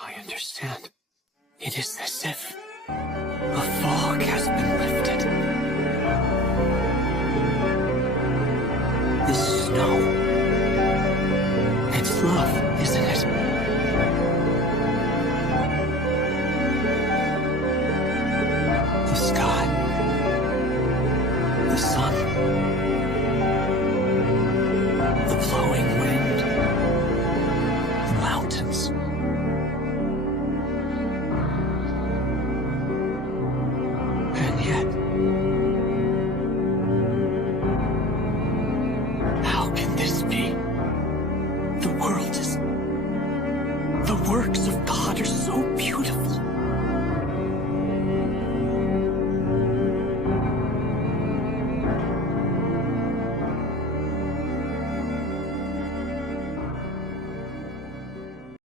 I understand. It is as if a fog has been lifted. This snow, it's love, isn't it? The sky, the sun, the blowing wind, the mountains. And yet, how can this be? The world is... The works of God are so beautiful.